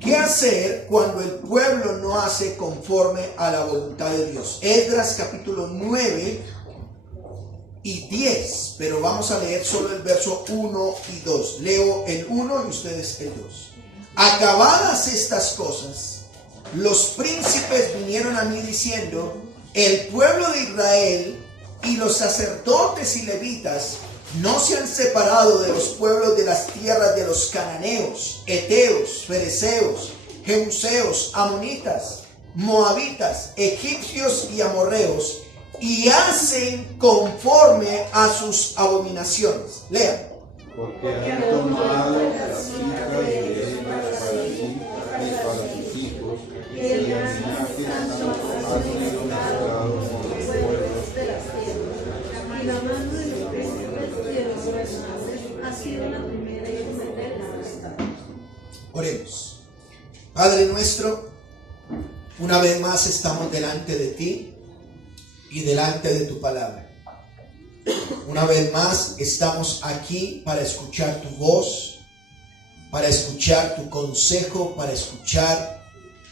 ¿Qué hacer cuando el pueblo no hace conforme a la voluntad de Dios? Esdras capítulo 9 y 10, pero vamos a leer solo el verso 1 y 2. Leo el 1 y ustedes el 2. Acabadas estas cosas, los príncipes vinieron a mí diciendo: el pueblo de Israel y los sacerdotes y levitas no se han separado de los pueblos de las tierras de los cananeos, heteos, fereceos, jebuseos, amonitas, moabitas, egipcios y amorreos, y hacen conforme a sus abominaciones. Lean. Porque han tomado las hijas de ellos para sí y para sus hijos, y el linaje tanto ha sido mezclado con los pueblos de las tierras. Y la mano de los príncipes y de los gobernadores ha sido la primera y cometerla hasta. Oremos. Padre nuestro, una vez más estamos delante de ti y delante de tu palabra. Una vez más estamos aquí para escuchar tu voz, para escuchar tu consejo, para escuchar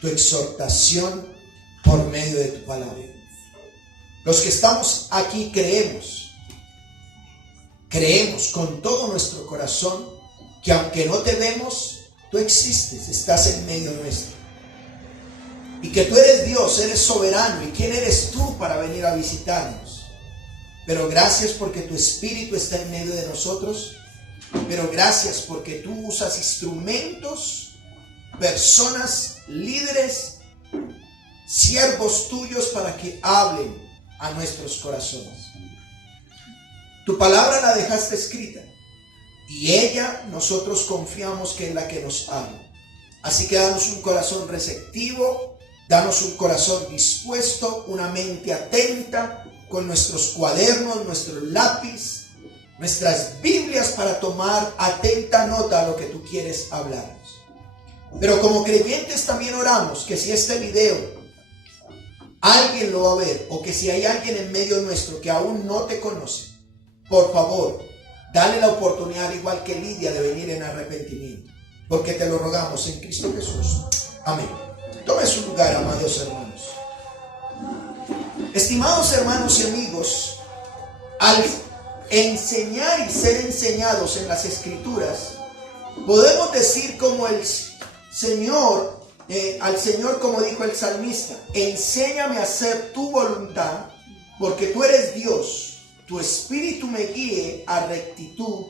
tu exhortación por medio de tu palabra. Los que estamos aquí creemos con todo nuestro corazón que aunque no te vemos, tú existes, estás en medio nuestro. Y que tú eres Dios, eres soberano. ¿Y quién eres tú para venir a visitarnos? Pero gracias porque tu Espíritu está en medio de nosotros. Pero gracias porque tú usas instrumentos, personas, líderes, siervos tuyos para que hablen a nuestros corazones. Tu palabra la dejaste escrita y ella nosotros confiamos que es la que nos habla. Así que danos un corazón receptivo, danos un corazón dispuesto, una mente atenta, con nuestros cuadernos, nuestros lápiz, nuestras Biblias para tomar atenta nota a lo que tú quieres hablarnos. Pero como creyentes también oramos que si este video alguien lo va a ver, o que si hay alguien en medio nuestro que aún no te conoce, por favor, dale la oportunidad, igual que Lidia, de venir en arrepentimiento, porque te lo rogamos en Cristo Jesús. Amén. Tome su lugar, amados hermanos. Estimados hermanos y amigos, al enseñar y ser enseñados en las Escrituras, podemos decir como el Señor, al Señor, como dijo el salmista: enséñame a hacer tu voluntad, porque tú eres Dios, tu espíritu me guíe a rectitud,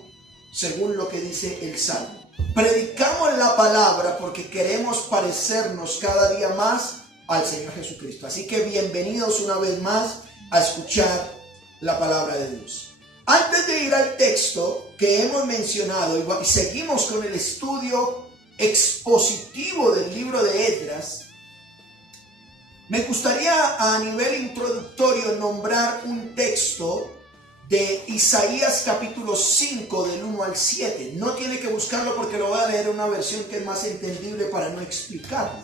según lo que dice el Salmo. Predicamos la palabra porque queremos parecernos cada día más al Señor Jesucristo. Así que bienvenidos una vez más a escuchar la palabra de Dios. Antes de ir al texto que hemos mencionado y seguimos con el estudio expositivo del libro de Esdras, me gustaría a nivel introductorio nombrar un texto de Isaías capítulo 5 del 1 al 7. No tiene que buscarlo porque lo voy a leer en una versión que es más entendible para no explicarlo.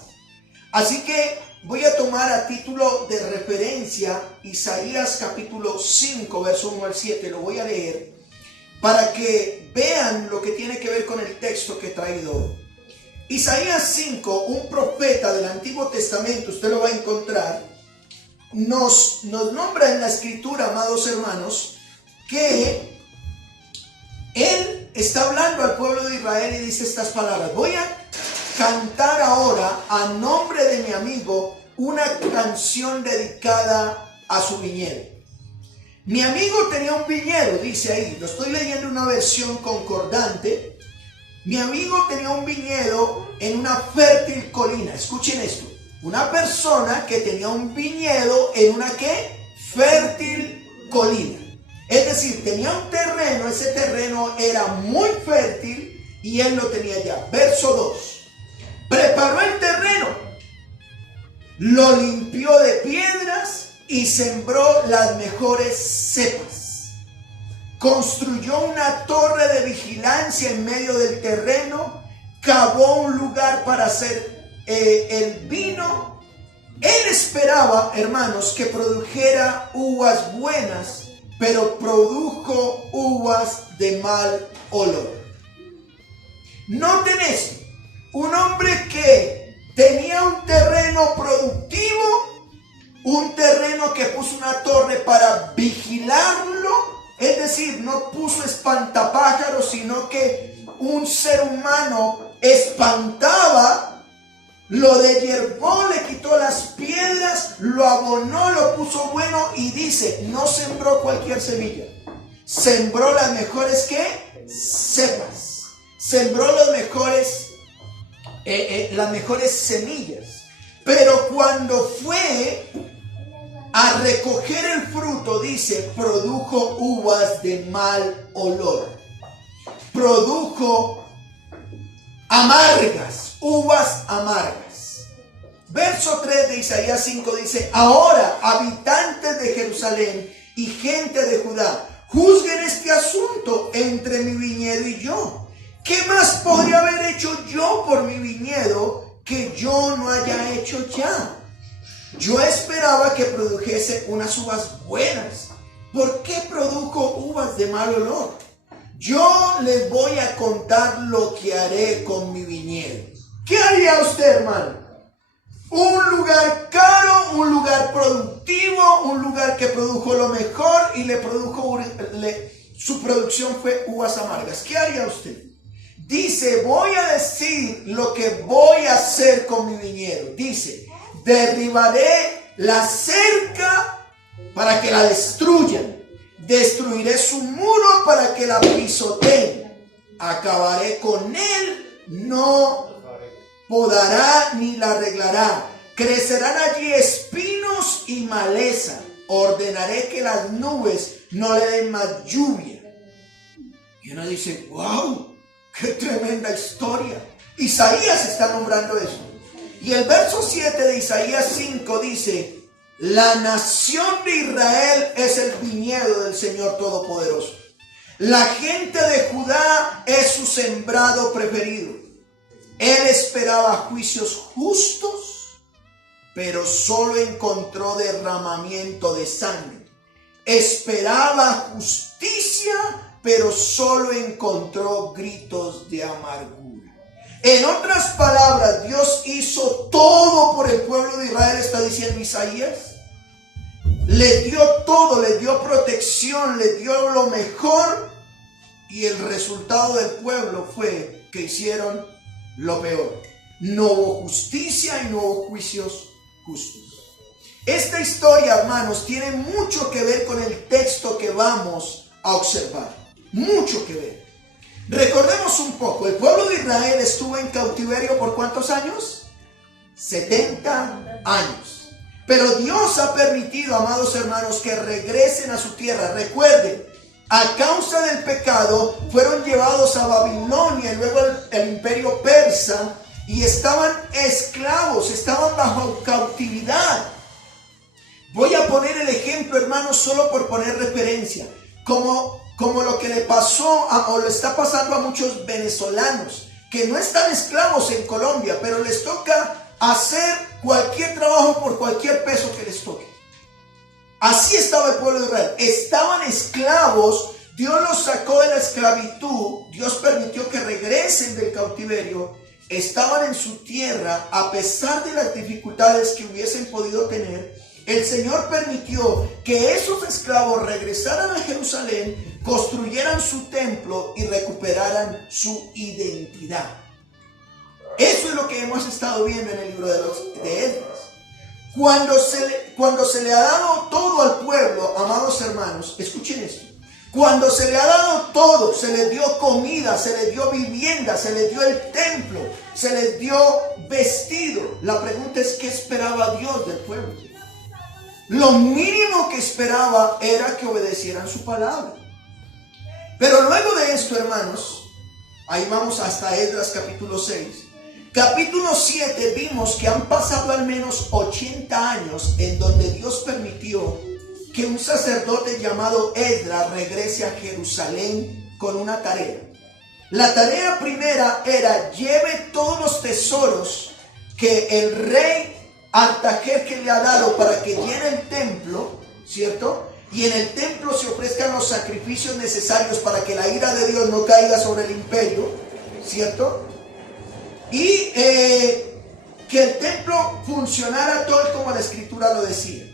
Así que voy a tomar a título de referencia Isaías capítulo 5 verso 1 al 7. Lo voy a leer para que vean lo que tiene que ver con el texto que he traído hoy. Isaías 5, un profeta del Antiguo Testamento, usted lo va a encontrar, nos nombra en la Escritura, amados hermanos, que él está hablando al pueblo de Israel y dice estas palabras: voy a cantar ahora a nombre de mi amigo una canción dedicada a su viñedo. Mi amigo tenía un viñedo, dice ahí, lo estoy leyendo en una versión concordante. Mi amigo tenía un viñedo en una fértil colina. Escuchen esto: una persona que tenía un viñedo en una ¿qué? Fértil colina. Es decir, tenía un terreno, ese terreno era muy fértil y él lo tenía ya. Verso 2. Preparó el terreno, lo limpió de piedras y sembró las mejores cepas. Construyó una torre de vigilancia en medio del terreno, cavó un lugar para hacer el vino. Él esperaba, hermanos, que produjera uvas buenas, pero produjo uvas de mal olor. Noten esto: Un hombre que tenía un terreno productivo, un terreno que puso una torre para vigilarlo, es decir, no puso espantapájaros, sino que un ser humano espantaba, lo deshiervó, le quitó las piedras, lo abonó, lo puso bueno y dice, no sembró cualquier semilla, sembró las mejores cepas, sembró las mejores semillas. Pero cuando fue a recoger el fruto, dice, produjo uvas de mal olor, produjo amargas, uvas amargas. Verso 3 de Isaías 5 dice, ahora, habitantes de Jerusalén y gente de Judá, juzguen este asunto entre mi viñedo y yo. ¿Qué más podría haber hecho yo por mi viñedo que yo no haya hecho ya? Yo esperaba que produjese unas uvas buenas. ¿Por qué produjo uvas de mal olor? Yo les voy a contar lo que haré con mi viñedo. ¿Qué haría usted, hermano? Un lugar caro, un lugar productivo, un lugar que produjo lo mejor y su producción fue uvas amargas. ¿Qué haría usted? Dice, voy a decir lo que voy a hacer con mi viñedo. Dice, derribaré la cerca para que la destruyan. Destruiré su muro para que la pisoteen. Acabaré con él, no podará ni la arreglará. Crecerán allí espinos y maleza. Ordenaré que las nubes no le den más lluvia. Y uno dice, wow, qué tremenda historia. Isaías está nombrando eso. Y el verso 7 de Isaías 5 dice, la nación de Israel es el viñedo del Señor Todopoderoso. La gente de Judá es su sembrado preferido. Él esperaba juicios justos, pero solo encontró derramamiento de sangre. Esperaba justicia, pero solo encontró gritos de amargura. En otras palabras, Dios hizo todo por el pueblo de Israel, está diciendo Isaías. Le dio todo, le dio protección, le dio lo mejor. Y el resultado del pueblo fue que hicieron lo peor. No hubo justicia y no hubo juicios justos. Esta historia, hermanos, tiene mucho que ver con el texto que vamos a observar. Mucho que ver. Recordemos un poco, el pueblo de Israel estuvo en cautiverio ¿por cuántos años? 70 años. Pero Dios ha permitido, amados hermanos, que regresen a su tierra. Recuerden, a causa del pecado fueron llevados a Babilonia y luego el imperio persa y estaban esclavos, estaban bajo cautividad. Voy a poner el ejemplo, hermanos, solo por poner referencia, como lo que le pasó o le está pasando a muchos venezolanos que no están esclavos en Colombia, pero les toca hacer cualquier trabajo por cualquier peso que les toque. Así estaba el pueblo de Israel. Estaban esclavos, Dios los sacó de la esclavitud, Dios permitió que regresen del cautiverio, estaban en su tierra a pesar de las dificultades que hubiesen podido tener. El Señor permitió que esos esclavos regresaran a Jerusalén, construyeran su templo y recuperaran su identidad. Eso es lo que hemos estado viendo en el libro de Esdras. Cuando se le ha dado todo al pueblo, amados hermanos, escuchen esto. Cuando se le ha dado todo, se le dio comida, se le dio vivienda, se le dio el templo, se les dio vestido. La pregunta es, ¿qué esperaba Dios del pueblo? Lo mínimo que esperaba era que obedecieran su palabra. Pero luego de esto, hermanos, ahí vamos hasta Esdras capítulo 6. Capítulo 7 vimos que han pasado al menos 80 años en donde Dios permitió que un sacerdote llamado Esdras regrese a Jerusalén con una tarea. La tarea primera era: lleve todos los tesoros que el rey Artajerjes le ha dado para que llene el templo, ¿cierto? Y en el templo se ofrezcan los sacrificios necesarios para que la ira de Dios no caiga sobre el imperio, ¿cierto? y que el templo funcionara tal como la escritura lo decía.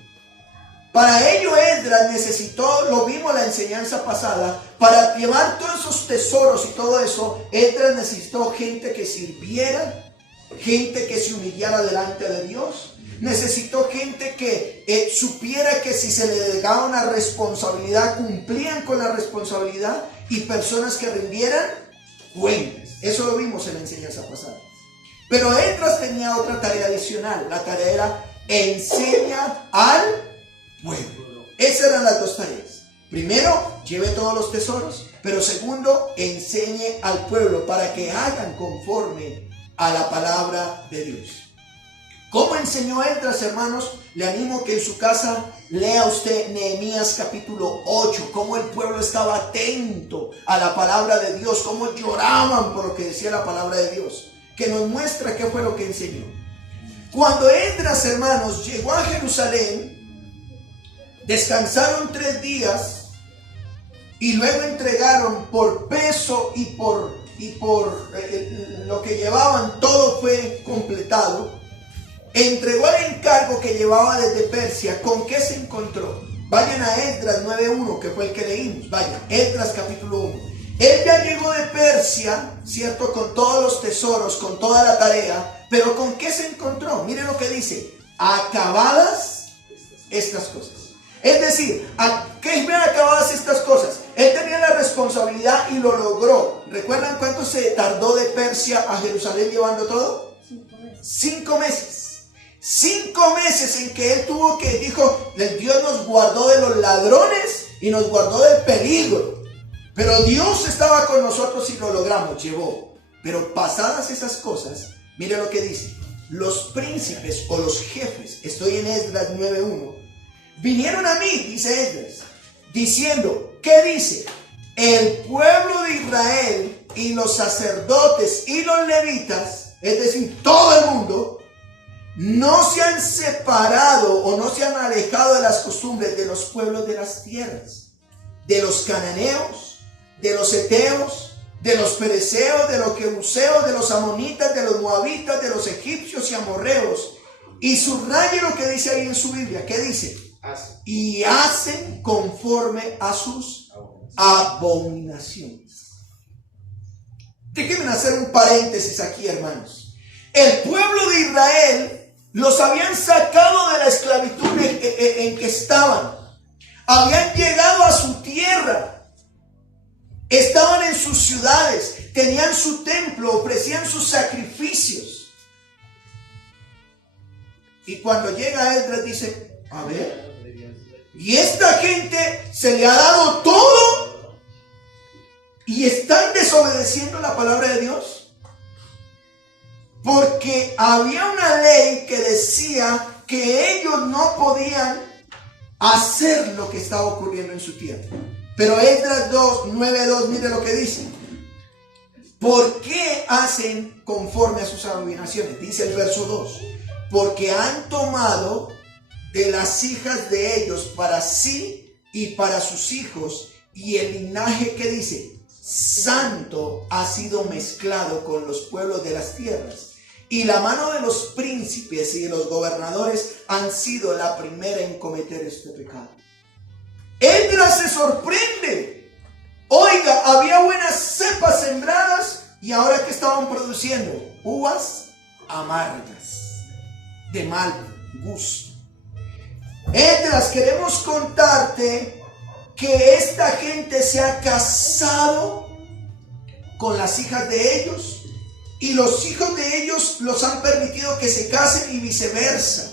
Para ello Esdras necesitó, lo vimos en la enseñanza pasada, para llevar todos esos tesoros y todo eso, Esdras necesitó gente que sirviera, gente que se humillara delante de Dios. Necesitó gente que supiera que si se le delegaba una responsabilidad, cumplían con la responsabilidad, y personas que rindieran cuentas. Eso lo vimos en la enseñanza pasada. Pero Esdras tenía otra tarea adicional. La tarea era enseña al pueblo. Esas eran las dos tareas. Primero, lleve todos los tesoros, pero segundo, enseñe al pueblo para que hagan conforme a la palabra de Dios. ¿Cómo enseñó Esdras, hermanos? Le animo que en su casa lea usted Nehemías capítulo 8, cómo el pueblo estaba atento a la palabra de Dios, cómo lloraban por lo que decía la palabra de Dios, que nos muestra qué fue lo que enseñó. Cuando Esdras, hermanos, llegó a Jerusalén, descansaron 3 días y luego entregaron por peso y por lo que llevaban, todo fue completado. Entregó el encargo que llevaba desde Persia. ¿Con qué se encontró? Vayan a Esdras 9:1, que fue el que leímos. Vayan, Esdras capítulo 1. Él ya llegó de Persia, ¿cierto? Con todos los tesoros, con toda la tarea. Pero ¿con qué se encontró? Miren lo que dice: acabadas estas cosas. Es decir, ¿a qué ven acabadas estas cosas? Él tenía la responsabilidad y lo logró. ¿Recuerdan cuánto se tardó de Persia a Jerusalén llevando todo? 5 meses. 5 meses en que él tuvo que, dijo, el Dios nos guardó de los ladrones y nos guardó del peligro. Pero Dios estaba con nosotros y lo logramos, llevó. Pero pasadas esas cosas, mire lo que dice: los príncipes o los jefes, estoy en Esdras 9:1, vinieron a mí, dice Esdras, diciendo, ¿qué dice? El pueblo de Israel y los sacerdotes y los levitas, es decir, todo el mundo, no se han separado o no se han alejado de las costumbres de los pueblos de las tierras, de los cananeos, de los heteos, de los fereceos, de los jebuseos, de los amonitas, de los moabitas, de los egipcios y amorreos. Y subraye lo que dice ahí en su Biblia. ¿Qué dice? Y hacen conforme a sus abominaciones. Déjenme hacer un paréntesis aquí, hermanos. El pueblo de Israel los habían sacado de la esclavitud en que estaban. Habían llegado a su tierra. Estaban en sus ciudades. Tenían su templo. Ofrecían sus sacrificios. Y cuando llega Esdras dice, a ver, y esta gente se le ha dado todo y están desobedeciendo la palabra de Dios. Porque había una ley que decía que ellos no podían hacer lo que estaba ocurriendo en su tierra. Pero Esdras 9:2, mire lo que dice. ¿Por qué hacen conforme a sus abominaciones? Dice el verso 2. Porque han tomado de las hijas de ellos para sí y para sus hijos, y el linaje que dice santo ha sido mezclado con los pueblos de las tierras. Y la mano de los príncipes y de los gobernadores han sido la primera en cometer este pecado. Esdras se sorprende. Oiga, había buenas cepas sembradas y ahora ¿qué estaban produciendo? Uvas amargas, de mal gusto. Esdras, queremos contarte que esta gente se ha casado con las hijas de ellos. Y los hijos de ellos los han permitido que se casen y viceversa.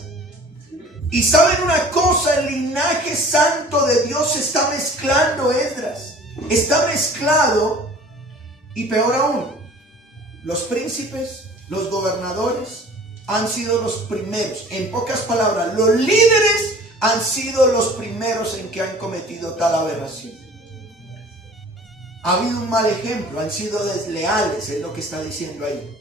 Y saben una cosa, el linaje santo de Dios se está mezclando, Esdras. Está mezclado, y peor aún, los príncipes, los gobernadores han sido los primeros. En pocas palabras, los líderes han sido los primeros en que han cometido tal aberración. Ha habido un mal ejemplo, han sido desleales, es lo que está diciendo ahí.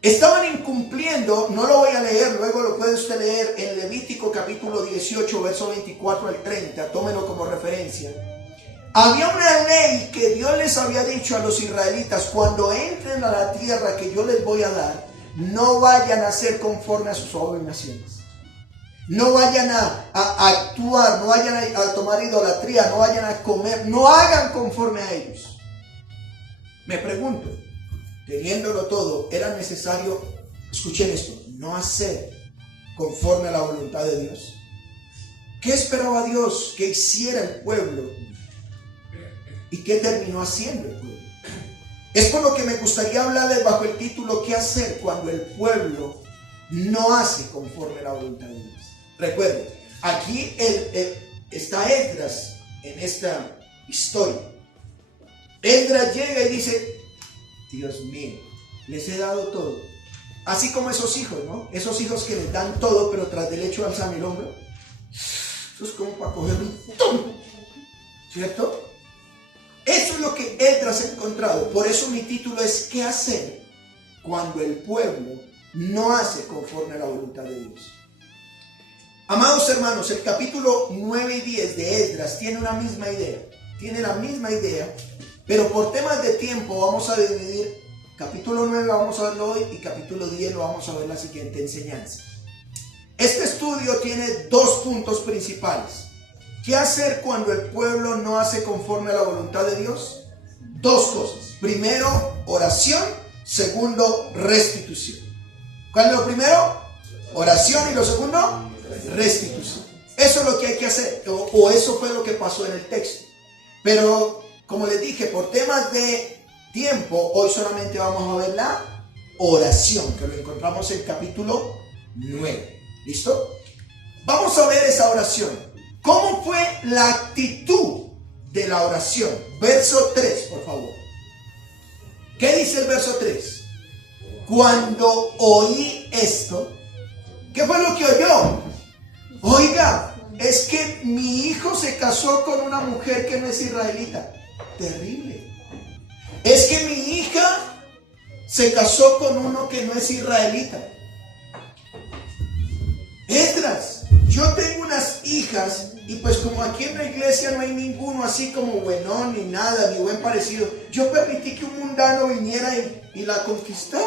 Estaban incumpliendo, no lo voy a leer, luego lo puede usted leer en Levítico capítulo 18, verso 24 al 30, tómelo como referencia. Había una ley que Dios les había dicho a los israelitas: cuando entren a la tierra que yo les voy a dar, no vayan a hacer conforme a sus abominaciones. No vayan a actuar, no vayan a tomar idolatría, no vayan a comer, no hagan conforme a ellos. Me pregunto, teniéndolo todo, ¿era necesario, escuchen esto, no hacer conforme a la voluntad de Dios? ¿Qué esperaba Dios que hiciera el pueblo? ¿Y qué terminó haciendo el pueblo? Es por lo que me gustaría hablarles bajo el título: ¿qué hacer cuando el pueblo no hace conforme a la voluntad de Dios? Recuerden, aquí está Esdras en esta historia. Esdras llega y dice: Dios mío, les he dado todo. Así como esos hijos, ¿no? Esos hijos que les dan todo, pero tras del hecho alzan el hombro. Eso es como para coger un tonto, ¿cierto? Eso es lo que Esdras ha encontrado. Por eso mi título es: ¿qué hacer cuando el pueblo no hace conforme a la voluntad de Dios? Amados hermanos, el capítulo 9 y 10 de Esdras tiene una misma idea. Tiene la misma idea, pero por temas de tiempo vamos a dividir. Capítulo 9 vamos a verlo hoy y capítulo 10 lo vamos a ver en la siguiente enseñanza. Este estudio tiene dos puntos principales. ¿Qué hacer cuando el pueblo no hace conforme a la voluntad de Dios? Dos cosas. Primero, oración. Segundo, restitución. ¿Cuál es lo primero? Oración. Y lo segundo, restitución. Eso es lo que hay que hacer, o eso fue lo que pasó en el texto. Pero como les dije, por temas de tiempo, hoy solamente vamos a ver la oración, que lo encontramos en el capítulo 9. ¿Listo? Vamos a ver esa oración. ¿Cómo fue la actitud de la oración? Verso 3, por favor. ¿Qué dice el verso 3? Cuando oí esto, ¿qué fue lo que oyó? Oiga, es que mi hijo se casó con una mujer que no es israelita. Terrible. Es que mi hija se casó con uno que no es israelita. Esdras, yo tengo unas hijas y pues como aquí en la iglesia no hay ninguno así como buenón ni nada, ni buen parecido, yo permití que un mundano viniera y la conquistara.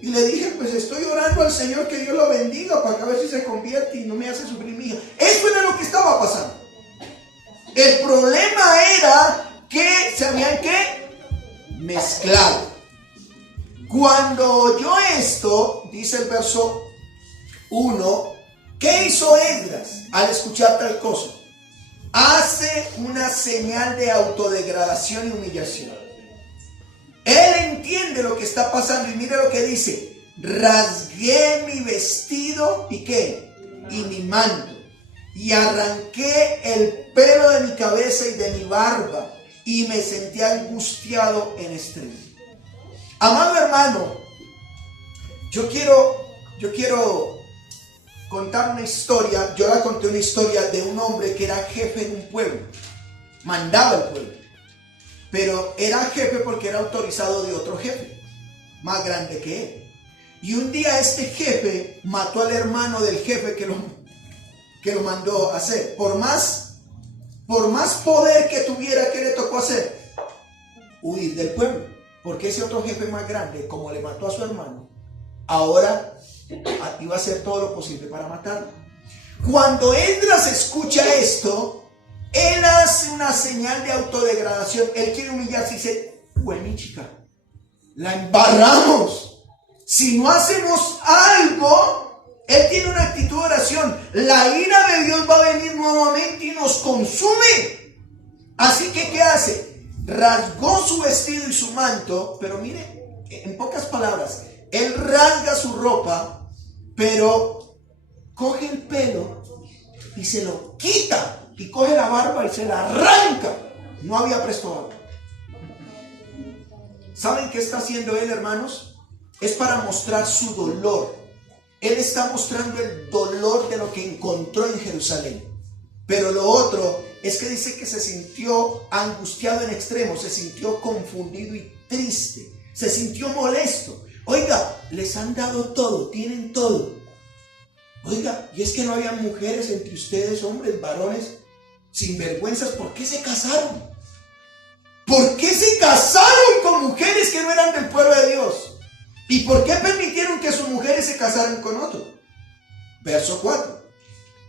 Y le dije, pues estoy orando al Señor que Dios lo bendiga para que a ver si se convierte y no me hace sufrir mi hija. Eso era lo que estaba pasando. El problema era que se habían mezclado. Cuando oyó esto, dice el verso 1, ¿qué hizo Esdras al escuchar tal cosa? Hace una señal de autodegradación y humillación. Él entiende lo que está pasando y mire lo que dice: rasgué mi vestido y ¿qué? Y mi manto, y arranqué el pelo de mi cabeza y de mi barba, y me sentí angustiado en extremo. Amado hermano, yo quiero contar una historia. Yo la conté una historia de un hombre que era jefe de un pueblo, mandaba al pueblo. Pero era jefe porque era autorizado de otro jefe, más grande que él. Y un día este jefe mató al hermano del jefe que lo mandó a hacer. Por más poder que tuviera, ¿qué le tocó hacer? Huir del pueblo. Porque ese otro jefe más grande, como le mató a su hermano, ahora iba a hacer todo lo posible para matarlo. Cuando Esdras escucha esto, él hace una señal de autodegradación. Él quiere humillarse y dice: bueno, chica, la embarramos. Si no hacemos algo, él tiene una actitud de oración. La ira de Dios va a venir nuevamente y nos consume. Así que, ¿qué hace? Rasgó su vestido y su manto. Pero mire, en pocas palabras, él rasga su ropa, pero coge el pelo y se lo quita. Y coge la barba y se la arranca. No había presto barba. ¿Saben qué está haciendo él, hermanos? Es para mostrar su dolor. Él está mostrando el dolor de lo que encontró en Jerusalén. Pero lo otro es que dice que se sintió angustiado en extremo, se sintió confundido y triste, se sintió molesto. Oiga, les han dado todo, tienen todo. Oiga, y es que no había mujeres entre ustedes, hombres, varones, sinvergüenzas. ¿Por qué se casaron? ¿Por qué se casaron con mujeres que no eran del pueblo de Dios? ¿Y por qué permitieron que sus mujeres se casaran con otro? Verso 4.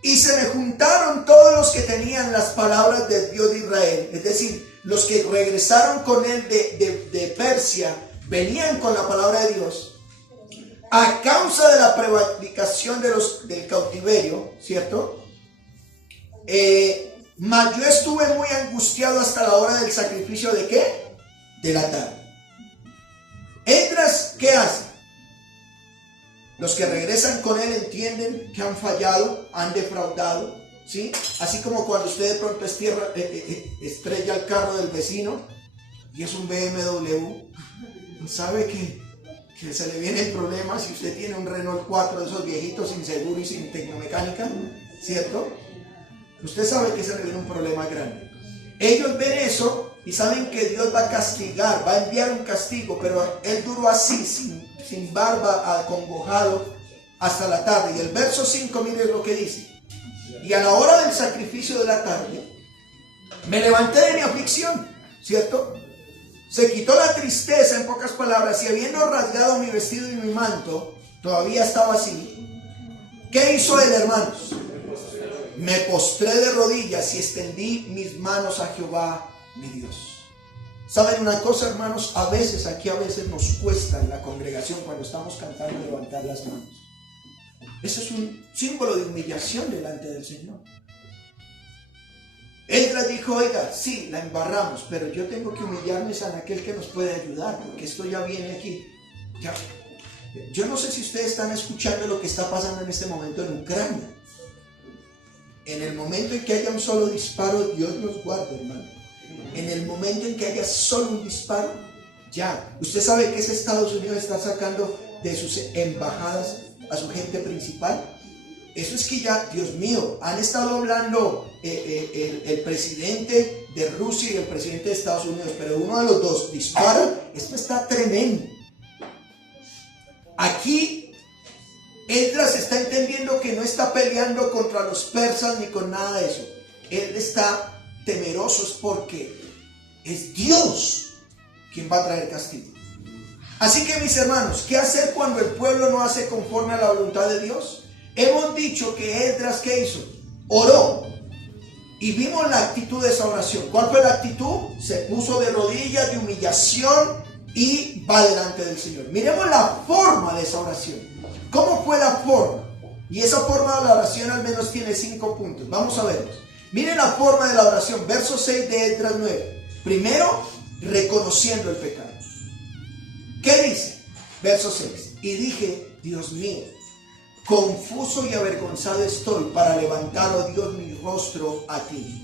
Y se me juntaron todos los que tenían las palabras del Dios de Israel, es decir, los que regresaron con él de Persia, venían con la palabra de Dios, a causa de la prevaricación del cautiverio, ¿cierto? Mas yo estuve muy angustiado hasta la hora del sacrificio ¿de qué? De la tarde. Esdras, ¿qué hace? Los que regresan con él entienden que han fallado, han defraudado, ¿sí? Así como cuando usted de pronto estrella el carro del vecino y es un BMW, sabe que se le viene el problema si usted tiene un Renault 4 de esos viejitos sin seguro y sin tecnomecánica, ¿cierto? Usted sabe que se le viene un problema grande. Ellos ven eso y saben que Dios va a castigar, va a enviar un castigo, pero él duró así, sin barba, acongojado, hasta la tarde. Y el verso 5, mire lo que dice. Y a la hora del sacrificio de la tarde, me levanté de mi aflicción, ¿cierto? Se quitó la tristeza, en pocas palabras, y habiendo rasgado mi vestido y mi manto, todavía estaba así. ¿Qué hizo él, hermanos? Me postré de rodillas y extendí mis manos a Jehová, mi Dios. ¿Saben una cosa, hermanos? A veces nos cuesta en la congregación cuando estamos cantando levantar las manos. Eso es un símbolo de humillación delante del Señor. Esdras dijo, oiga, sí, la embarramos, pero yo tengo que humillarme ante aquel que nos puede ayudar, porque esto ya viene aquí. Ya. Yo no sé si ustedes están escuchando lo que está pasando en este momento en Ucrania. En el momento en que haya un solo disparo, Dios nos guarde, hermano. En el momento en que haya solo un disparo, ya. Usted sabe que ese Estados Unidos está sacando de sus embajadas a su gente principal. Eso es que ya, Dios mío, han estado hablando el presidente de Rusia y el presidente de Estados Unidos, pero uno de los dos dispara. Esto está tremendo. Aquí Esdras está entendiendo que no está peleando contra los persas ni con nada de eso. Él está temeroso es porque es Dios quien va a traer castigo. Así que, mis hermanos, ¿qué hacer cuando el pueblo no hace conforme a la voluntad de Dios? Hemos dicho que Esdras, ¿qué hizo? Oró. Y vimos la actitud de esa oración. ¿Cuál fue la actitud? Se puso de rodillas, de humillación y va delante del Señor. Miremos la forma de esa oración. ¿Cómo fue la forma? Y esa forma de la oración al menos tiene 5 puntos. Vamos a verlos. Miren la forma de la oración. Verso 6 de Esdras 9. Primero, reconociendo el pecado. ¿Qué dice? Verso 6. Y dije, Dios mío, confuso y avergonzado estoy para levantar, oh Dios, mi rostro a ti.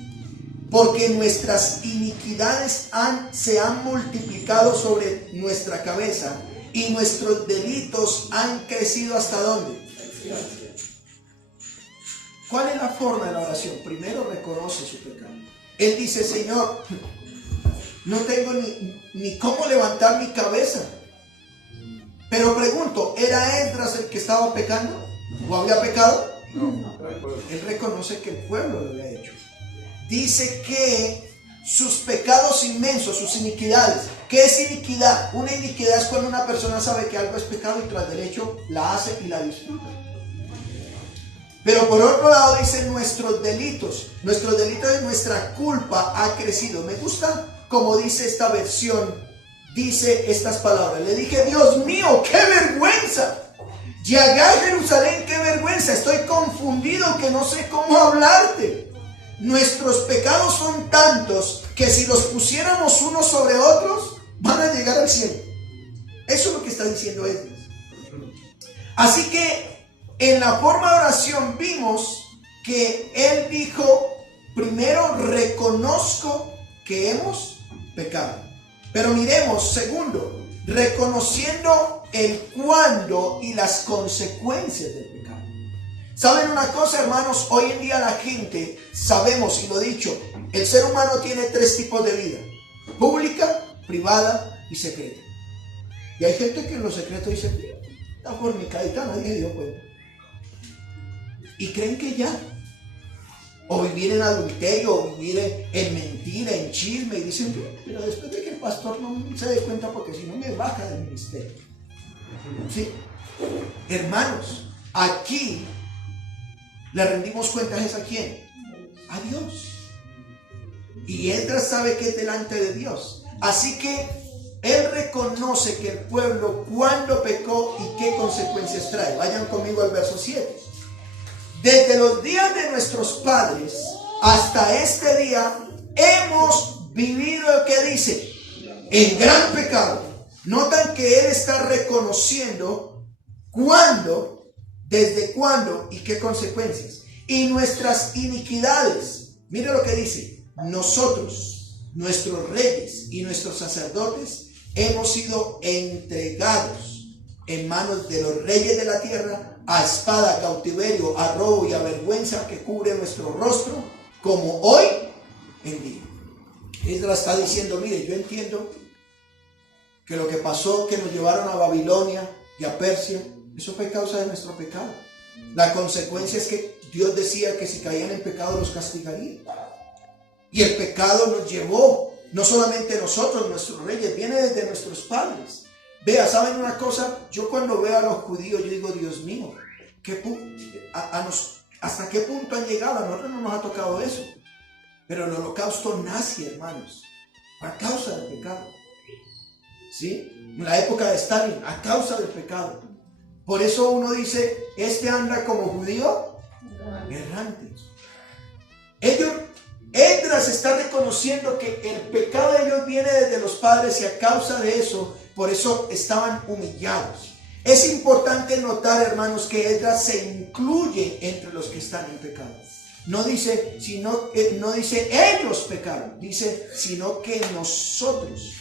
Porque nuestras iniquidades se han multiplicado sobre nuestra cabeza y nuestros delitos han crecido ¿hasta dónde? ¿Cuál es la forma de la oración? Primero reconoce su pecado. Él dice, Señor, no tengo ni cómo levantar mi cabeza. Pero pregunto, ¿era Esdras el que estaba pecando? ¿O había pecado? No. Él reconoce que el pueblo lo había hecho. Dice que sus pecados inmensos, sus iniquidades. ¿Qué es iniquidad? Una iniquidad es cuando una persona sabe que algo es pecado y tras derecho la hace y la disfruta. Pero por otro lado dice nuestros delitos es nuestra culpa ha crecido. Me gusta como dice esta versión, dice estas palabras. Le dije, Dios mío, qué vergüenza. Llegar a Jerusalén, qué vergüenza. Estoy confundido que no sé cómo hablarte. Nuestros pecados son tantos que si los pusiéramos unos sobre otros, van a llegar al cielo. Eso es lo que está diciendo Esdras. Así que en la forma de oración vimos que él dijo, primero reconozco que hemos pecado. Pero miremos, segundo, reconociendo el cuándo y las consecuencias del pecado. ¿Saben una cosa, hermanos? Hoy en día la gente, sabemos, y lo he dicho, el ser humano tiene 3 tipos de vida: pública, privada y secreta. Y hay gente que en lo secreto dice, está fornicadita, nadie dio cuenta. Y creen que ya. o vivir en adulterio, o vivir en mentira, en chisme, y dicen, pero después de que el pastor no se dé cuenta, porque si no me baja del ministerio. ¿Sí? Hermanos, aquí le rendimos cuentas ¿a quién? A Dios. Y Esdras sabe que es delante de Dios. Así que él reconoce que el pueblo cuándo pecó y qué consecuencias trae. Vayan conmigo al verso 7. Desde los días de nuestros padres hasta este día hemos vivido, ¿qué dice? En gran pecado. Notan que él está reconociendo cuándo, desde cuándo y qué consecuencias. Y nuestras iniquidades. Mire lo que dice. Nosotros, nuestros reyes y nuestros sacerdotes hemos sido entregados en manos de los reyes de la tierra, a espada, a cautiverio, a robo y a vergüenza que cubre nuestro rostro, como hoy en día. Esdras está diciendo, mire, yo entiendo que lo que pasó, que nos llevaron a Babilonia y a Persia, eso fue causa de nuestro pecado. La consecuencia es que Dios decía que si caían en pecado los castigaría. Y el pecado nos llevó, no solamente nosotros, nuestros reyes, viene desde nuestros padres. Vea, ¿saben una cosa? Yo cuando veo a los judíos, yo digo, Dios mío, ¿hasta qué punto han llegado? A nosotros no nos ha tocado eso. Pero el holocausto nace, hermanos, a causa del pecado. ¿Sí? En la época de Stalin, a causa del pecado. Por eso uno dice, este anda como judío errante. Esdras está reconociendo que el pecado de ellos viene desde los padres y a causa de eso, por eso estaban humillados. Es importante notar, hermanos, que Esdras se incluye entre los que están en pecado. No dice ellos pecaron, dice sino que nosotros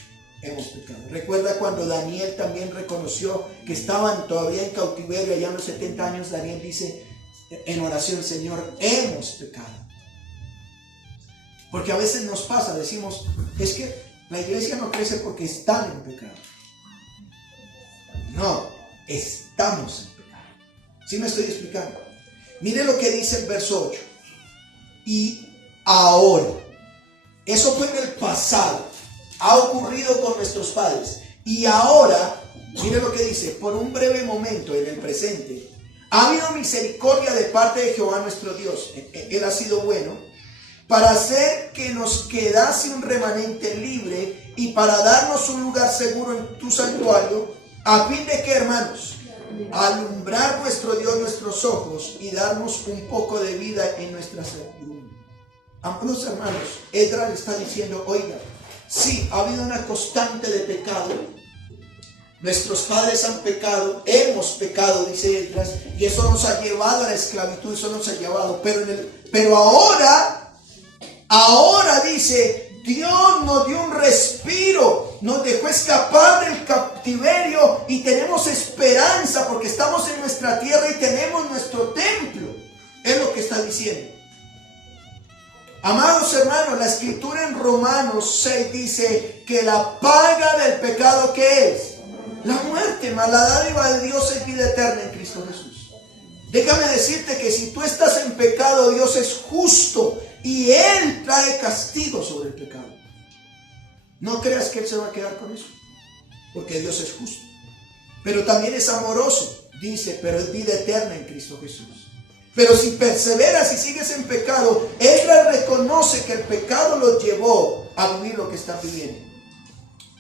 hemos pecado. Recuerda cuando Daniel también reconoció que estaban todavía en cautiverio allá en los 70 años, Daniel dice en oración, Señor, hemos pecado. Porque a veces nos pasa, decimos, es que la iglesia no crece porque están en pecado. No, estamos en pecado. ¿Sí me estoy explicando? Mire lo que dice el verso 8. Y ahora, eso fue en el pasado, ha ocurrido con nuestros padres. Y ahora, mire lo que dice, por un breve momento en el presente, ha habido misericordia de parte de Jehová nuestro Dios. Él ha sido bueno, para hacer que nos quedase un remanente libre y para darnos un lugar seguro en tu santuario, a fin de que, hermanos, alumbrar nuestro Dios nuestros ojos y darnos un poco de vida en nuestra servidumbre. Amados hermanos, Esdras le está diciendo, oiga, sí, ha habido una constante de pecado. Nuestros padres han pecado, hemos pecado, dice Esdras, y eso nos ha llevado a la esclavitud, eso nos ha llevado, pero ahora dice, Dios nos dio un respiro, nos dejó escapar del cautiverio y tenemos esperanza porque estamos en nuestra tierra y tenemos nuestro templo. Es lo que está diciendo. Amados hermanos, la escritura en Romanos 6 dice que la paga del pecado, ¿qué es? La muerte, mas la dádiva de Dios es vida eterna en Cristo Jesús. Déjame decirte que si tú estás en pecado, Dios es justo y Él trae castigo sobre el pecado. No creas que Él se va a quedar con eso, porque Dios es justo. Pero también es amoroso, dice, pero es vida eterna en Cristo Jesús. Pero si perseveras y sigues en pecado, Él reconoce que el pecado los llevó a vivir lo que están viviendo.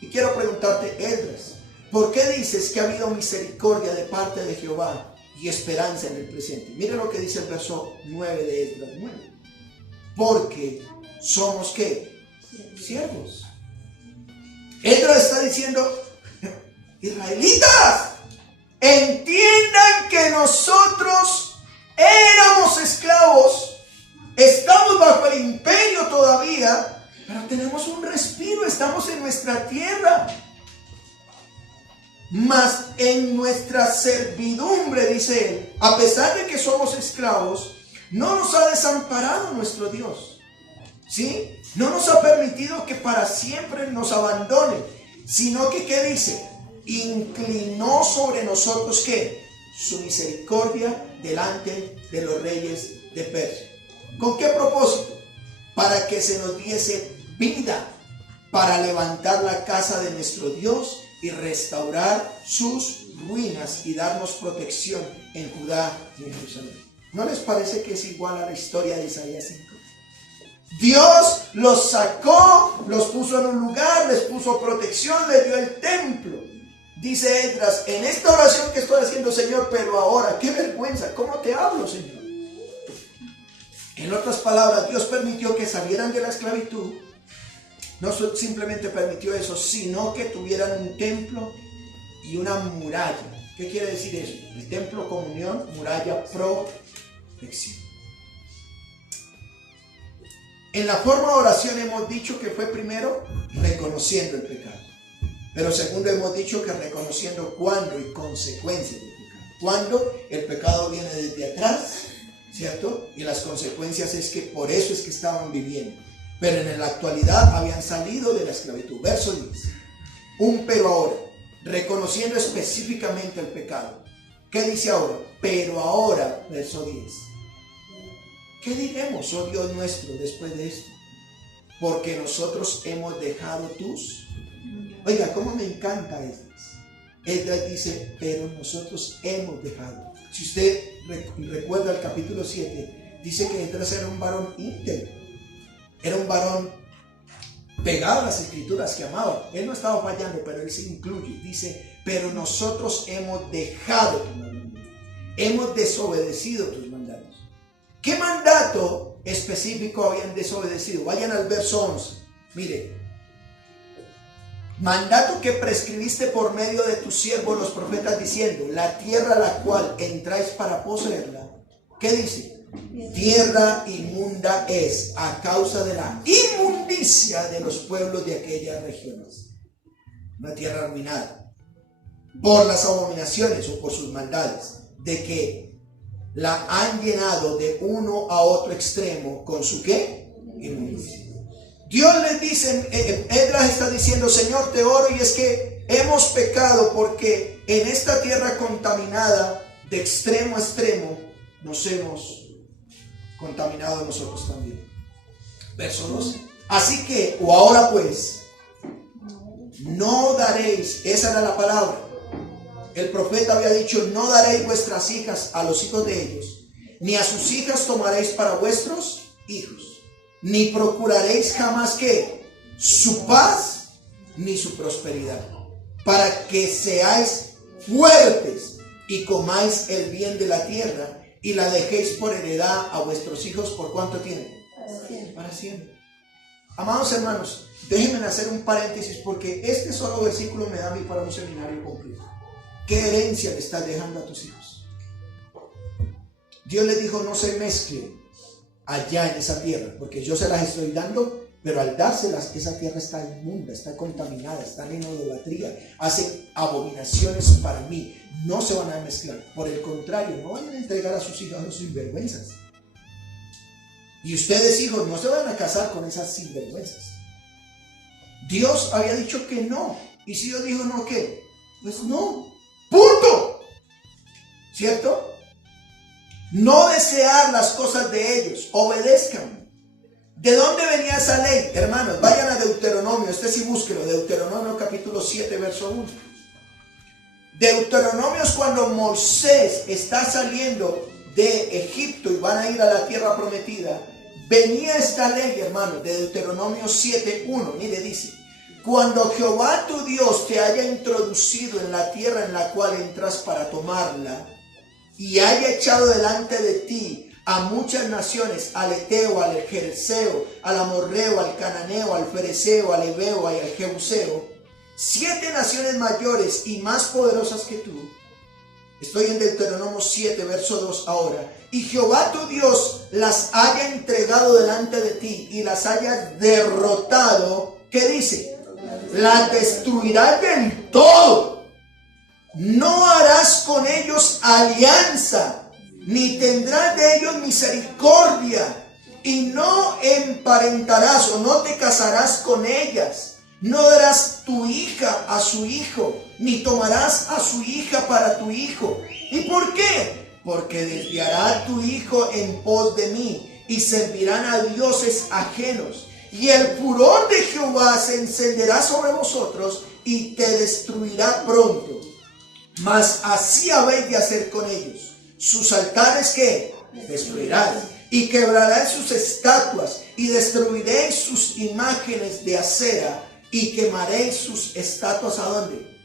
Y quiero preguntarte, Esdras, ¿por qué dices que ha habido misericordia de parte de Jehová y esperanza en el presente? Mira lo que dice el verso 9 de Esdras 9. Porque somos, ¿qué? Siervos. Esdras está diciendo, israelitas, entiendan que nosotros éramos esclavos, estamos bajo el imperio todavía, pero tenemos un respiro, estamos en nuestra tierra. Mas en nuestra servidumbre, dice él, a pesar de que somos esclavos, no nos ha desamparado nuestro Dios, ¿sí? No nos ha permitido que para siempre nos abandone, sino que, ¿qué dice? Inclinó sobre nosotros, ¿qué? Su misericordia delante de los reyes de Persia. ¿Con qué propósito? Para que se nos diese vida, para levantar la casa de nuestro Dios y restaurar sus ruinas y darnos protección en Judá y en Jerusalén. ¿No les parece que es igual a la historia de Isaías 5? Dios los sacó, los puso en un lugar, les puso protección, les dio el templo. Dice Esdras, en esta oración que estoy haciendo, Señor, pero ahora, qué vergüenza, ¿cómo te hablo, Señor? En otras palabras, Dios permitió que salieran de la esclavitud. No simplemente permitió eso, sino que tuvieran un templo y una muralla. ¿Qué quiere decir eso? El templo, comunión, muralla, protección. En la forma de oración hemos dicho que fue primero reconociendo el pecado. Pero segundo hemos dicho que reconociendo cuándo y consecuencias del pecado. Cuando el pecado viene desde atrás, ¿cierto? Y las consecuencias es que por eso es que estaban viviendo. Pero en la actualidad habían salido de la esclavitud. Verso 10. Un pero ahora, reconociendo específicamente el pecado. ¿Qué dice ahora? Pero ahora, verso 10. ¿Qué diremos, oh Dios nuestro, después de esto? Porque nosotros hemos dejado tus... Oiga, cómo me encanta Esdras. Esdras dice, pero nosotros hemos dejado. Si usted recuerda el capítulo 7, dice que Esdras era un varón íntegro. Era un varón pegado a las escrituras que amaba. Él no estaba fallando, pero él se incluye. Dice, pero nosotros hemos dejado tus mandamientos. Hemos desobedecido tus mandatos. ¿Qué mandato específico habían desobedecido? Vayan al verso 11. Mire. Mandato que prescribiste por medio de tus siervos los profetas diciendo, la tierra a la cual entráis para poseerla. ¿Qué dice? Tierra inmunda es a causa de la inmundicia de los pueblos de aquellas regiones. Una tierra arruinada por las abominaciones o por sus maldades, de que la han llenado de uno a otro extremo con su ¿qué? Inmundicia. Dios les dice, Esdras está diciendo, Señor, te oro, y es que hemos pecado porque en esta tierra contaminada de extremo a extremo nos hemos contaminado nosotros también. Verso 12. Así que, o ahora pues, no daréis, esa era la palabra. El profeta había dicho, no daréis vuestras hijas a los hijos de ellos, ni a sus hijas tomaréis para vuestros hijos. Ni procuraréis jamás que su paz ni su prosperidad, para que seáis fuertes y comáis el bien de la tierra y la dejéis por heredad a vuestros hijos. ¿Por cuánto tiempo? Para siempre. Amados hermanos, déjenme hacer un paréntesis porque este solo versículo me da a mí para un seminario completo. ¿Qué herencia le estás dejando a tus hijos? Dios les dijo, no se mezclen allá en esa tierra, porque yo se las estoy dando, pero al dárselas, esa tierra está inmunda, está contaminada, está en idolatría, hacen abominaciones para mí, no se van a mezclar. Por el contrario, no vayan a entregar a sus hijos a los sinvergüenzas. Y ustedes, hijos, no se van a casar con esas sinvergüenzas. Dios había dicho que no, y si Dios dijo no, ¿qué? Pues no, punto, ¿cierto? No desear las cosas de ellos, obedezcan. ¿De dónde venía esa ley? Hermanos, vayan a Deuteronomio, sí búsquelo, Deuteronomio capítulo 7, verso 1. Deuteronomio es cuando Moisés está saliendo de Egipto y van a ir a la tierra prometida. Venía esta ley, hermanos, de Deuteronomio 7, 1. Mire, dice, cuando Jehová tu Dios te haya introducido en la tierra en la cual entras para tomarla, y haya echado delante de ti a muchas naciones, al Eteo, al Jerezeo, al Amorreo, al Cananeo, al Fereceo, al Heveo y al Jebuseo, 7 naciones mayores y más poderosas que tú. Estoy en Deuteronomio 7, verso 2 ahora. Y Jehová tu Dios las haya entregado delante de ti y las haya derrotado. ¿Qué dice? Las destruirás del todo. No harás con ellos alianza, ni tendrás de ellos misericordia, y no emparentarás o no te casarás con ellas. No darás tu hija a su hijo, ni tomarás a su hija para tu hijo. ¿Y por qué? Porque desviará tu hijo en pos de mí, y servirán a dioses ajenos. Y el furor de Jehová se encenderá sobre vosotros y te destruirá pronto. Mas así habéis de hacer con ellos. Sus altares, ¿qué? Destruirán. Y quebrarán sus estatuas y destruiréis sus imágenes de acera y quemaréis sus estatuas. ¿A dónde?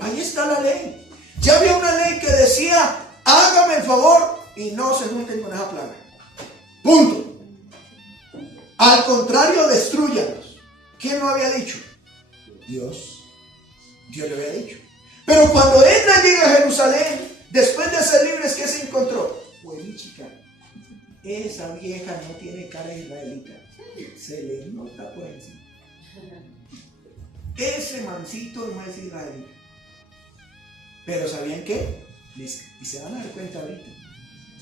Ahí está la ley. Ya había una ley que decía: hágame el favor y no se junten con esa plaga. Punto. Al contrario, destruyanlos. ¿Quién lo había dicho? Dios. Dios lo había dicho. Pero cuando Esdras llega a Jerusalén, después de ser libres, ¿qué se encontró? Pues mi chica, esa vieja no tiene cara israelita. Se le nota por encima. Ese mancito no es israelita. Pero ¿sabían qué? Y se van a dar cuenta ahorita.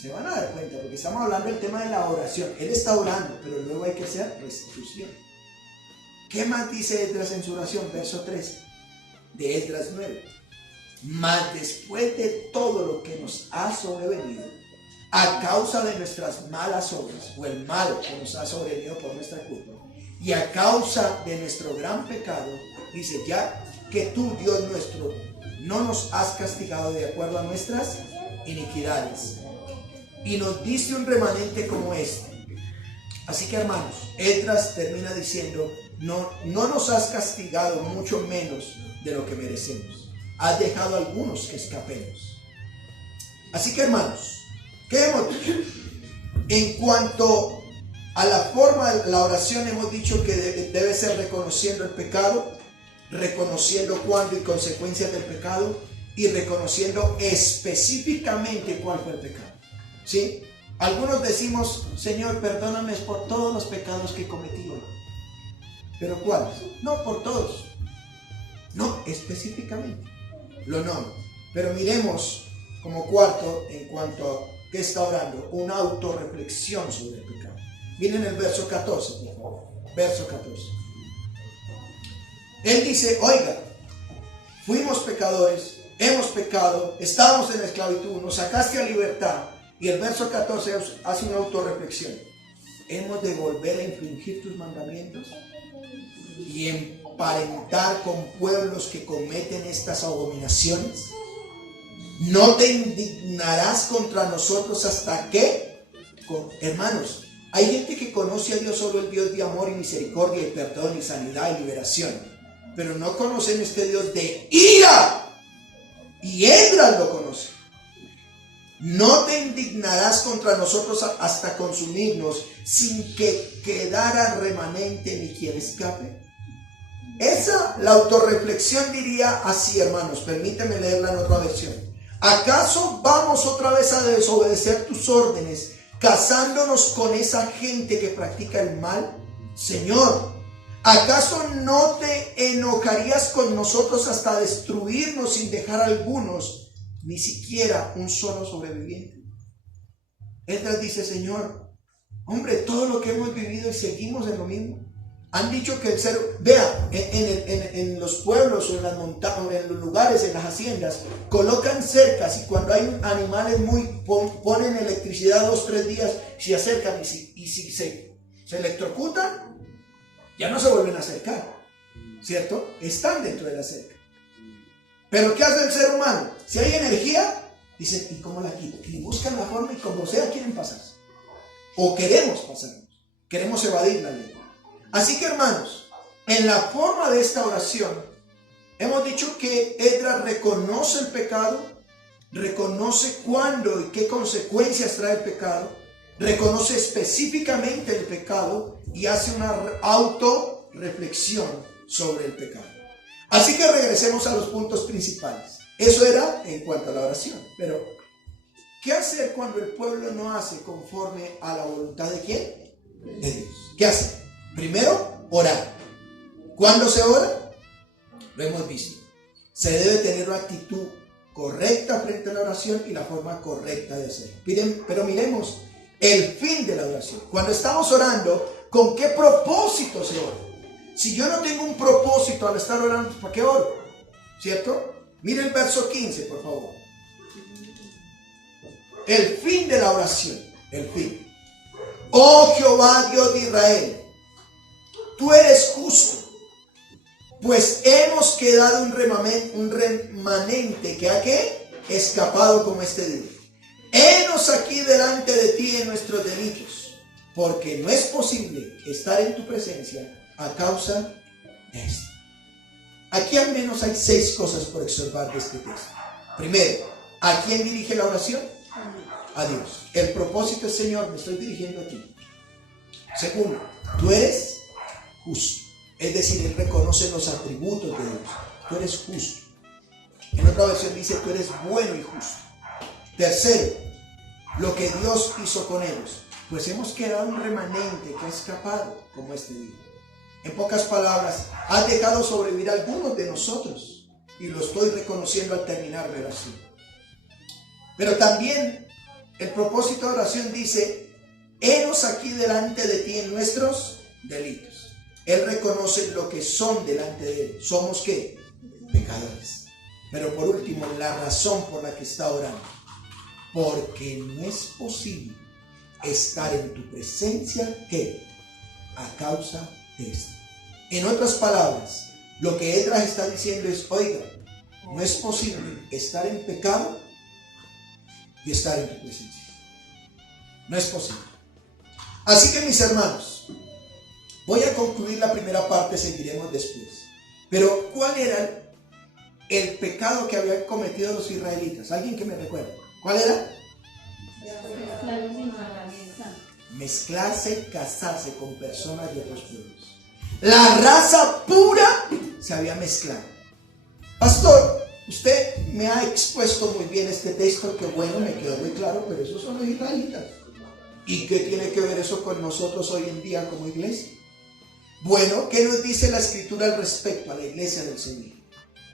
Se van a dar cuenta, porque estamos hablando del tema de la oración. Él está orando, pero luego hay que hacer restitución. ¿Qué más dice Esdras en su oración? Verso 3 de Esdras 9. Mas después de todo lo que nos ha sobrevenido, a causa de nuestras malas obras, o el mal que nos ha sobrevenido por nuestra culpa, y a causa de nuestro gran pecado, dice: ya que tú, Dios nuestro, no nos has castigado de acuerdo a nuestras iniquidades, y nos diste un remanente como este. Así que, hermanos, Esdras termina diciendo: no nos has castigado, mucho menos de lo que merecemos. Has dejado a algunos que escapemos. Así que, hermanos, ¿qué hemos dicho? En cuanto a la forma de la oración, hemos dicho que debe ser reconociendo el pecado, reconociendo cuándo y consecuencias del pecado, y reconociendo específicamente cuál fue el pecado. ¿Sí? Algunos decimos: Señor, perdóname por todos los pecados que cometí hoy. ¿Pero cuáles? No por todos. No, específicamente. Lo nombro. Pero miremos como cuarto, en cuanto a qué está orando, una autorreflexión sobre el pecado. Miren el verso 14, por favor. Verso 14. Él dice: oiga, fuimos pecadores, hemos pecado, estábamos en esclavitud, nos sacaste a libertad. Y el verso 14 hace una autorreflexión. ¿Hemos de volver a infringir tus mandamientos y emparentar con pueblos que cometen estas abominaciones? ¿No te indignarás contra nosotros hasta qué? Hermanos, hay gente que conoce a Dios, solo el Dios de amor y misericordia y perdón y sanidad y liberación, pero no conocen este Dios de ira. Y Esdras lo conoce. ¿No te indignarás contra nosotros hasta consumirnos sin que quedara remanente ni quien escape? La autorreflexión diría así, hermanos. Permíteme leerla en otra versión. ¿Acaso vamos otra vez a desobedecer tus órdenes, casándonos con esa gente que practica el mal? Señor, ¿acaso no te enojarías con nosotros hasta destruirnos sin dejar algunos, ni siquiera un solo sobreviviente? Esdras dice: Señor, hombre, todo lo que hemos vivido y seguimos en lo mismo. Han dicho que el ser, vea, en los pueblos o en las montañas, en los lugares, en las haciendas, colocan cercas, y cuando hay animales ponen electricidad 2-3 días, se acercan, y si se electrocutan, ya no se vuelven a acercar, ¿cierto? Están dentro de la cerca. Pero ¿qué hace el ser humano? Si hay energía, dicen: ¿y cómo la quito? Y buscan la forma, y como sea quieren pasarse. O queremos pasarnos. Queremos evadir la ley. Así que, hermanos, en la forma de esta oración, hemos dicho que Esdras reconoce el pecado, reconoce cuándo y qué consecuencias trae el pecado, reconoce específicamente el pecado y hace una autorreflexión sobre el pecado. Así que regresemos a los puntos principales. Eso era en cuanto a la oración. Pero, ¿qué hacer cuando el pueblo no hace conforme a la voluntad de quién? De Dios. ¿Qué hace? Primero, orar. ¿Cuándo se ora? Lo hemos visto. Se debe tener una actitud correcta frente a la oración y la forma correcta de hacerlo. Pero miremos el fin de la oración. Cuando estamos orando, ¿con qué propósito se ora? Si yo no tengo un propósito al estar orando, ¿para qué oro? ¿Cierto? Mire el verso 15, por favor. El fin de la oración. El fin. oh Jehová Dios de Israel, tú eres justo, pues hemos quedado un remanente que ha ¿qué? Escapado como este día. Henos aquí delante de ti en nuestros delitos, porque no es posible estar en tu presencia a causa de esto. Aquí al menos hay 6 cosas por observar de este texto. Primero, ¿a quién dirige la oración? A Dios. El propósito es: Señor, me estoy dirigiendo a ti. Segundo, tú eres justo. Es decir, él reconoce los atributos de Dios. Tú eres justo. En otra versión dice: tú eres bueno y justo. Tercero, lo que Dios hizo con ellos. Pues hemos quedado un remanente que ha escapado como este día. En pocas palabras, has dejado sobrevivir a algunos de nosotros. Y lo estoy reconociendo al terminar la oración. Pero también el propósito de oración dice: henos aquí delante de ti en nuestros delitos. Él reconoce lo que son delante de él. ¿Somos qué? Pecadores. Pero por último, la razón por la que está orando: porque no es posible estar en tu presencia, ¿qué? A causa de esto. En otras palabras, lo que Esdras está diciendo es: oiga, no es posible estar en pecado y estar en tu presencia. No es posible. Así que, mis hermanos, voy a concluir la primera parte, seguiremos después. Pero, ¿cuál era el pecado que habían cometido los israelitas? ¿Alguien que me recuerde? ¿Cuál era? Mezclarse, casarse con personas de otros pueblos. La raza pura se había mezclado. Pastor, usted me ha expuesto muy bien este texto, que bueno, me quedó muy claro, pero esos son los israelitas. ¿Y qué tiene que ver eso con nosotros hoy en día como iglesia? Bueno, ¿qué nos dice la Escritura al respecto a la iglesia del Señor?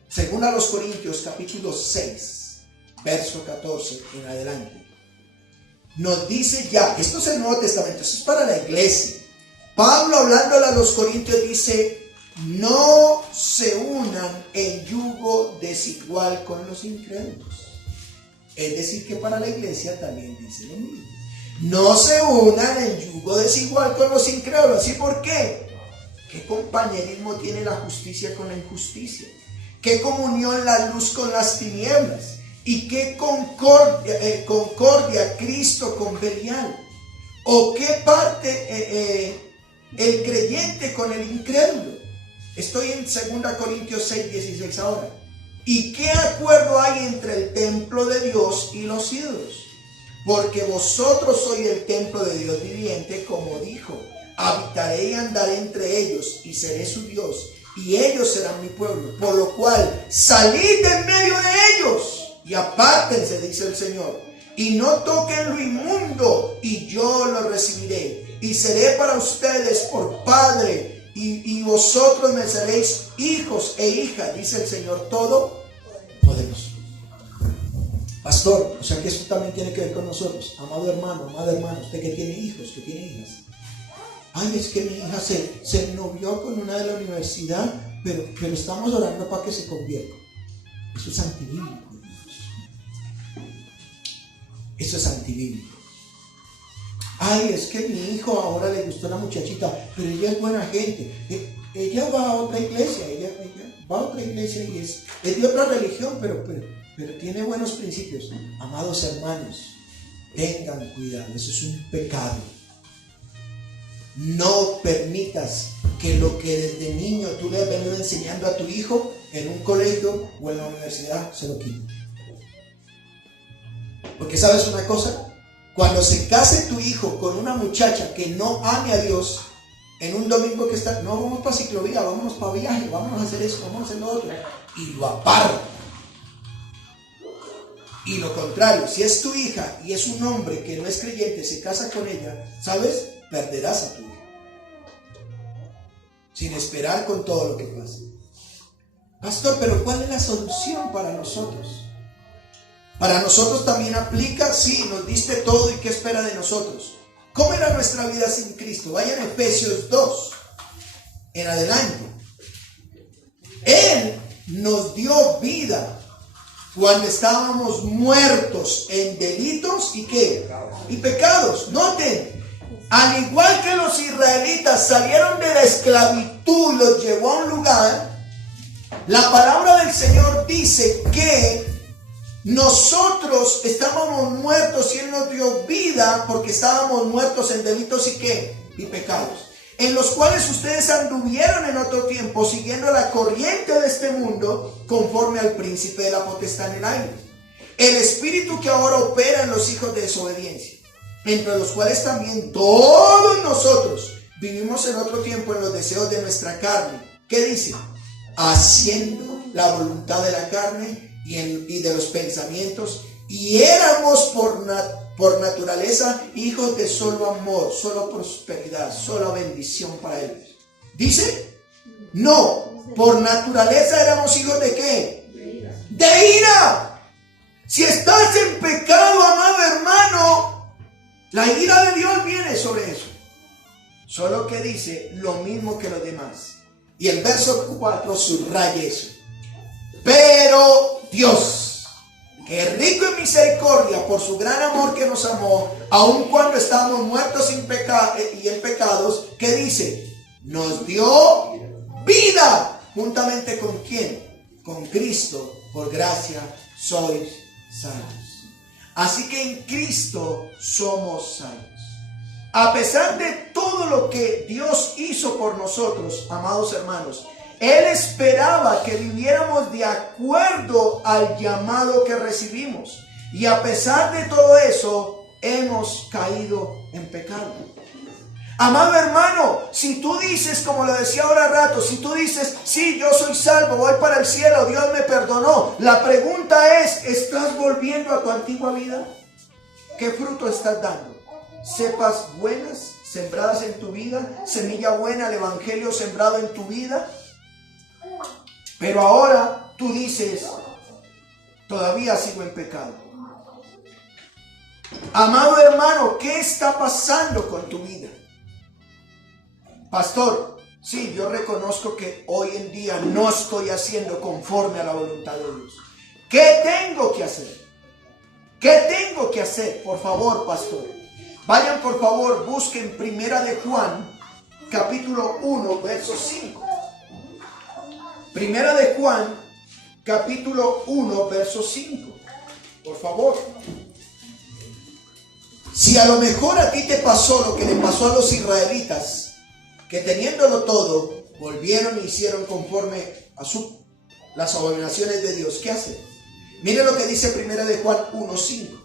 Según a los Corintios, capítulo 6, verso 14 en adelante, nos dice ya, esto es el Nuevo Testamento, esto es para la iglesia. Pablo, hablándole a los Corintios, dice: no se unan en yugo desigual con los incrédulos. Es decir, que para la iglesia también dice lo mismo. No se unan en yugo desigual con los incrédulos. ¿Y por qué? ¿Qué compañerismo tiene la justicia con la injusticia? ¿Qué comunión la luz con las tinieblas? ¿Y qué concordia Cristo con Belial? ¿O qué parte el creyente con el incrédulo? Estoy en 2 Corintios 6, 16 ahora. ¿Y qué acuerdo hay entre el templo de Dios y los ídolos? Porque vosotros sois el templo de Dios viviente, como dijo: habitaré y andaré entre ellos, y seré su Dios, y ellos serán mi pueblo. Por lo cual, salid de en medio de ellos, y apártense, dice el Señor, y no toquen lo inmundo, y yo lo recibiré, y seré para ustedes por padre, y vosotros me seréis hijos e hijas, dice el Señor Todopoderoso. Pastor, o sea que esto también tiene que ver con nosotros. Amado hermano, amada hermana, usted que tiene hijos, que tiene hijas. Ay, es que mi hija se novió con una de la universidad, pero estamos orando para que se convierta. Eso es antibíblico, hermanos. Eso es antibíblico. Ay, es que mi hijo ahora le gustó la muchachita, pero ella es buena gente. Ella va a otra iglesia, ella va a otra iglesia y es de otra religión, pero tiene buenos principios. Amados hermanos, tengan cuidado, eso es un pecado. No permitas que lo que desde niño tú le has venido enseñando a tu hijo en un colegio o en la universidad se lo quiten. Porque ¿sabes una cosa? Cuando se case tu hijo con una muchacha que no ame a Dios, en un domingo que está, no, vamos para ciclovía, vámonos para viaje, vámonos a hacer esto, vamos a hacer lo otro, y lo aparta. Y lo contrario, si es tu hija y es un hombre que no es creyente, se casa con ella, ¿sabes? Perderás a tu hija. Sin esperar con todo lo que pasa. Pastor, pero ¿cuál es la solución para nosotros? Para nosotros también aplica, sí, nos diste todo y ¿qué espera de nosotros? ¿Cómo era nuestra vida sin Cristo? Vayan a Efesios 2 en adelante. Él nos dio vida cuando estábamos muertos en delitos y ¿qué? Y pecados. Noten, al igual que los israelitas salieron de la esclavitud y los llevó a un lugar, la palabra del Señor dice que nosotros estábamos muertos y Él nos dio vida porque estábamos muertos en delitos y ¿qué? Y pecados, en los cuales ustedes anduvieron en otro tiempo siguiendo la corriente de este mundo conforme al príncipe de la potestad en el aire, el espíritu que ahora opera en los hijos de desobediencia, entre los cuales también todos nosotros vivimos en otro tiempo en los deseos de nuestra carne. ¿Qué dice? Haciendo la voluntad de la carne y de los pensamientos, y éramos por naturaleza hijos de solo amor, solo prosperidad, solo bendición para ellos. ¿Dice? No, por naturaleza éramos hijos de ¿qué? De ira. Si estás en pecado, amado hermano, la ira de Dios viene sobre eso. Solo que dice lo mismo que los demás. Y el verso 4 subraya eso. Pero Dios, que es rico en misericordia por su gran amor que nos amó, aun cuando estábamos muertos y en pecados, ¿qué dice? Nos dio vida. ¿Juntamente con quién? Con Cristo. Por gracia sois salvos. Así que en Cristo somos salvos. A pesar de todo lo que Dios hizo por nosotros, amados hermanos, Él esperaba que viviéramos de acuerdo al llamado que recibimos. Y a pesar de todo eso, hemos caído en pecado. Amado hermano, si tú dices, como lo decía ahora rato, si tú dices, sí, yo soy salvo, voy para el cielo, Dios me perdonó. La pregunta es, ¿estás volviendo a tu antigua vida? ¿Qué fruto estás dando? Cepas buenas sembradas en tu vida, semilla buena, el evangelio sembrado en tu vida. Pero ahora tú dices, todavía sigo en pecado. Amado hermano, ¿qué está pasando con tu vida? Pastor, sí, yo reconozco que hoy en día no estoy haciendo conforme a la voluntad de Dios. ¿Qué tengo que hacer? ¿Qué tengo que hacer? Por favor, pastor. Vayan por favor, busquen Primera de Juan, capítulo 1, verso 5. Primera de Juan, capítulo 1, verso 5. Por favor. Si a lo mejor a ti te pasó lo que le pasó a los israelitas, que teniéndolo todo, volvieron e hicieron conforme a las abominaciones de Dios, ¿qué hacen? Mire lo que dice Primera de Juan 1, 5.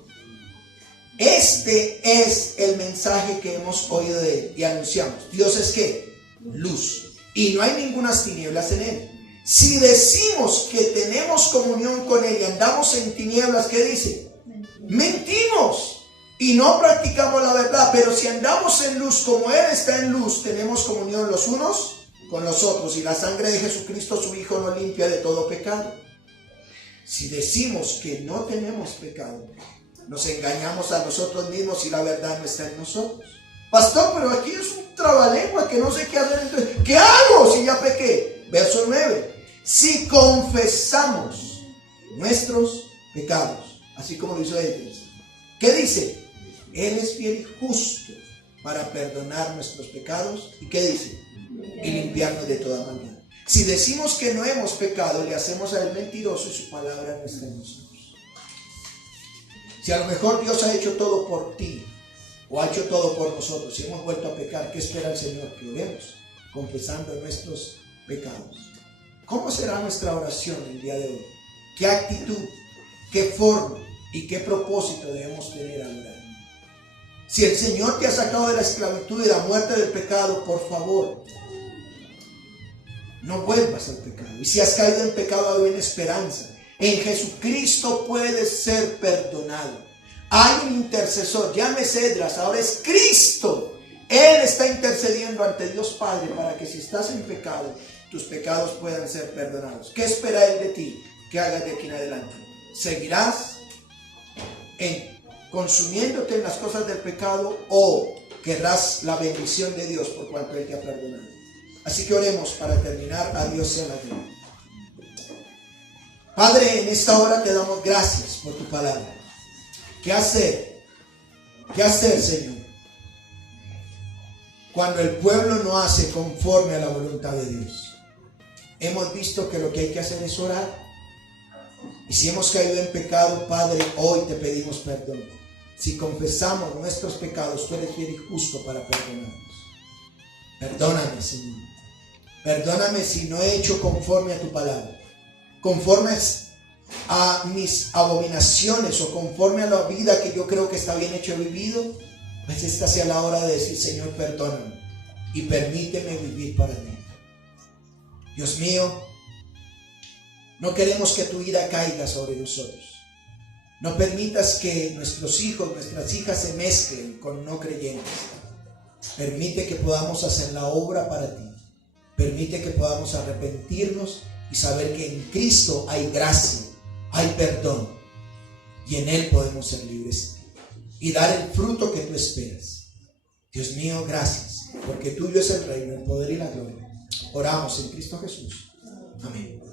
Este es el mensaje que hemos oído de Él y anunciamos. Dios es ¿qué? Luz. Y no hay ningunas tinieblas en Él. Si decimos que tenemos comunión con Él y andamos en tinieblas, ¿qué dice? Mentimos y no practicamos la verdad. Pero si andamos en luz como Él está en luz, tenemos comunión los unos con los otros. Y la sangre de Jesucristo, su Hijo, nos limpia de todo pecado. Si decimos que no tenemos pecado, nos engañamos a nosotros mismos y la verdad no está en nosotros. Pastor, pero aquí es un trabalengua que no sé qué hacer. Entonces, ¿qué hago si ya pequé? Verso 9. Si confesamos nuestros pecados, así como lo hizo ellos, ¿qué dice? Él es fiel y justo para perdonar nuestros pecados. ¿Y qué dice? Y limpiarnos de toda maldad. Si decimos que no hemos pecado, le hacemos a Él mentiroso y su palabra no está en nosotros. Si a lo mejor Dios ha hecho todo por ti o ha hecho todo por nosotros y hemos vuelto a pecar, ¿qué espera el Señor? Que oremos confesando nuestros pecados. ¿Cómo será nuestra oración el día de hoy? ¿Qué actitud, qué forma y qué propósito debemos tener al orar? Si el Señor te ha sacado de la esclavitud y de la muerte del pecado, por favor, no vuelvas al pecado. Y si has caído en pecado, hay una esperanza. En Jesucristo puedes ser perdonado. Hay un intercesor, llámese Esdras, ahora es Cristo. Él está intercediendo ante Dios Padre para que si estás en pecado, tus pecados puedan ser perdonados. ¿Qué espera Él de ti? ¿Qué hagas de aquí en adelante? ¿Seguirás consumiéndote en las cosas del pecado o querrás la bendición de Dios por cuanto Él te ha perdonado? Así que oremos para terminar. A Dios sea la gloria. Padre, en esta hora te damos gracias por tu palabra. ¿Qué hacer? ¿Qué hacer, Señor? cuando el pueblo no hace conforme a la voluntad de Dios. Hemos visto que lo que hay que hacer es orar. Y si hemos caído en pecado, Padre, hoy te pedimos perdón. Si confesamos nuestros pecados, tú eres fiel y justo para perdonarnos. Perdóname, Señor. Perdóname si no he hecho conforme a tu palabra, conforme a mis abominaciones o conforme a la vida que yo creo que está bien hecho, he vivido. Pues esta sea la hora de decir: Señor, perdóname y permíteme vivir para ti. Dios mío, no queremos que tu ira caiga sobre nosotros. No permitas que nuestros hijos, nuestras hijas se mezclen con no creyentes. Permite que podamos hacer la obra para ti. Permite que podamos arrepentirnos y saber que en Cristo hay gracia, hay perdón, y en Él podemos ser libres y dar el fruto que tú esperas. Dios mío, gracias, porque tuyo es el reino, el poder y la gloria. Oramos en Cristo Jesús. Amén.